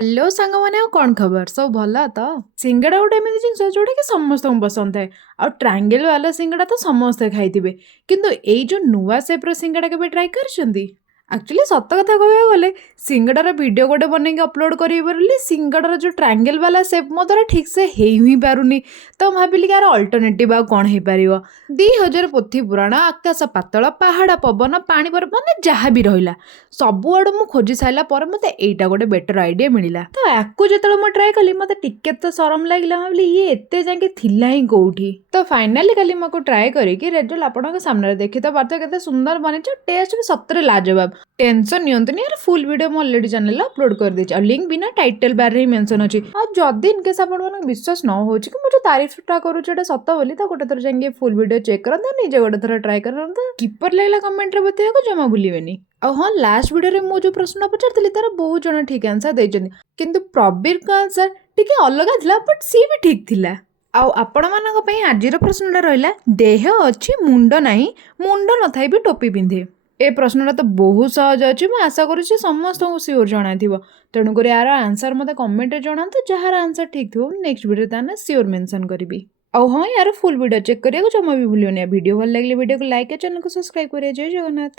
Hello ସାଙ୍ଗମାନେ, ଆଉ କ'ଣ ଖବର? ସବୁ ଭଲ ତ? ସିଙ୍ଗଡ଼ା ଗୋଟେ ଏମିତି ଜିନିଷ ଯୋଉଟାକି ସମସ୍ତଙ୍କୁ ପସନ୍ଦ ଥାଏ। ଆଉ ଟ୍ରାଙ୍ଗେଲ ବାଲା ସିଙ୍ଗଡ଼ା ତ ସମସ୍ତେ ଖାଇଥିବେ। କିନ୍ତୁ ଏଇ ଯୋଉ ନୂଆ ସେପ୍ର ସିଙ୍ଗଡ଼ା କେବେ ଟ୍ରାଏ କରିଛନ୍ତି? ଆକ୍ଚୁଆଲି ସତ କଥା କହିବାକୁ ଗଲେ ସିଙ୍ଗଡ଼ାର ଭିଡ଼ିଓ ଗୋଟେ ବନେଇକି ଅପଲୋଡ଼ କରିବି ବୋଲି ସିଙ୍ଗଡ଼ାର ଯୋଉ ଟ୍ରାଙ୍ଗେଲ ବାଲା ସେପ୍ ମୋ ଦ୍ୱାରା ଠିକ୍ସେ ହେଇ ହିଁ ପାରୁନି। ତ ମୁଁ ଭାବିଲି କି ଆର ଅଲ୍ଟରନେଟିଭ୍ ଆଉ କ'ଣ ହେଇପାରିବ। 2000 ପୋଥି ପୁରାଣ, ଆକାଶ ପାତାଳ, ପାହାଡ଼ ପବନ, ପାଣି ମାନେ ଯାହା ବି ରହିଲା ସବୁଆଡ଼ୁ ମୁଁ ଖୋଜି ସାରିଲା ପରେ ମୋତେ ଏଇଟା ଗୋଟେ ବେଟର ଆଇଡ଼ିଆ ମିଳିଲା। ତ ୟାକୁ ଯେତେବେଳେ ମୁଁ ଟ୍ରାଏ କଲି ମୋତେ ଟିକେ ତ ସରମ ଲାଗିଲା। ଭାବିଲି ଇଏ ଏତେ ଯାକେ ଥିଲା ହିଁ କୋଉଠି। ତ ଫାଇନାଲି କାଲି ମୁଁ ଆକୁ ଟ୍ରାଏ କରିକି ରେଜଲ୍ଟ ଆପଣଙ୍କ ସାମ୍ନାରେ ଦେଖି ତ ପାରୁଥିବେ କେତେ ସୁନ୍ଦର ବନିଛି। ଟେଷ୍ଟ ବି ସତରେ ଲାଜବାବ। ଟେନସନ୍ ନିଅନ୍ତୁନି, ଆର ଫୁଲ୍ ଭିଡ଼ିଓ ମୁଁ ଅଲରେଡ଼ି ଚ୍ୟାନେଲରେ ଅପଲୋଡ଼ କରିଦେଇଛି। ଆଉ ଲିଙ୍କ୍ ବିନା ଟାଇଟଲ୍ ବାରରେ ହିଁ ମେନସନ୍ ଅଛି। ଆଉ ଯଦି ଇନ୍ କେସ୍ ଆପଣମାନଙ୍କୁ ବିଶ୍ୱାସ ନ ହେଉଛି କି ମୁଁ ଯୋଉ ତାରିଫଟା କରୁଛି ଏଟା ସତ ବୋଲି, ତ ଗୋଟେ ଥର ଯାଇକି ଫୁଲ୍ ଭିଡ଼ିଓ ଚେକ୍ କରନ୍ତୁ, ନିଜେ ଗୋଟେ ଥର ଟ୍ରାଏ କରନ୍ତୁ। କିପରି ଲାଗିଲା କମେଣ୍ଟରେ ବତେଇବାକୁ ଜମା ଭୁଲିବେନି। ଆଉ ହଁ, ଲାଷ୍ଟ ଭିଡ଼ିଓରେ ମୁଁ ଯୋଉ ପ୍ରଶ୍ନ ପଚାରିଥିଲି ତାର ବହୁତ ଜଣ ଠିକ୍ ଆନ୍ସର ଦେଇଛନ୍ତି। କିନ୍ତୁ ପ୍ରବୀରଙ୍କ ଆନ୍ସର ଟିକେ ଅଲଗା ଥିଲା, ବଟ୍ ସିଏ ବି ଠିକ୍ ଥିଲା। ଆଉ ଆପଣମାନଙ୍କ ପାଇଁ ଆଜିର ପ୍ରଶ୍ନଟା ରହିଲା, ଦେହ ଅଛି ମୁଣ୍ଡ ନାହିଁ, ମୁଣ୍ଡ ନଥାଇ ବି ଟୋପି ପିନ୍ଧେ। ଏ ପ୍ରଶ୍ନଟା ତ ବହୁତ ସହଜ ଅଛି। ମୁଁ ଆଶା କରୁଛି ସମସ୍ତଙ୍କୁ ସିଓର ଜଣାଥିବ। ତେଣୁକରି ଆର ଆନ୍ସର ମୋତେ କମେଣ୍ଟରେ ଜଣାନ୍ତୁ। ଯାହାର ଆନ୍ସର ଠିକ୍ ଥିବ ମୁଁ ନେକ୍ସଟ ଭିଡ଼ିଓରେ ତାହେଲେ ସିଓର ମେନସନ୍ କରିବି। ଆଉ ହଁ, ୟାର ଫୁଲ୍ ଭିଡ଼ିଓ ଚେକ୍ କରିବାକୁ ଜମା ବି ଭୁଲିବନି। ଭିଡ଼ିଓ ଭଲ ଲାଗିଲେ ଭିଡ଼ିଓକୁ ଲାଇକ୍, ଚ୍ୟାନେଲକୁ ସବସ୍କ୍ରାଇବ କରିବା। ଜୟ ଜଗନ୍ନାଥ।